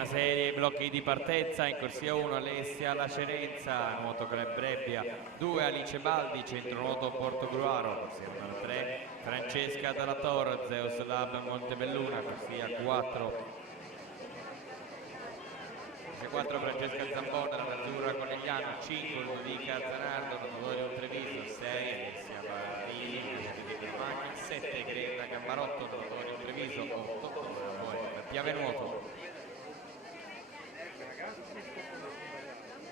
prima serie, blocchi di partenza, in corsia 1 Alessia La Cerenza, nuoto Club Brebbia, 2 Alice Baldi, centro nuoto Portogruaro, corsia numero 3 Francesca Dalla Tor, Zeus Lab Montebelluna, corsia 4. Corsia 4 Francesca Zambona, Nerazzurra Conegliano, 5 Ludovica Zanardo, Notorio Treviso, 6 Alessia Bardini, 7 Greta Gambarotto, Notorio Treviso, 8 Piave Nuoto.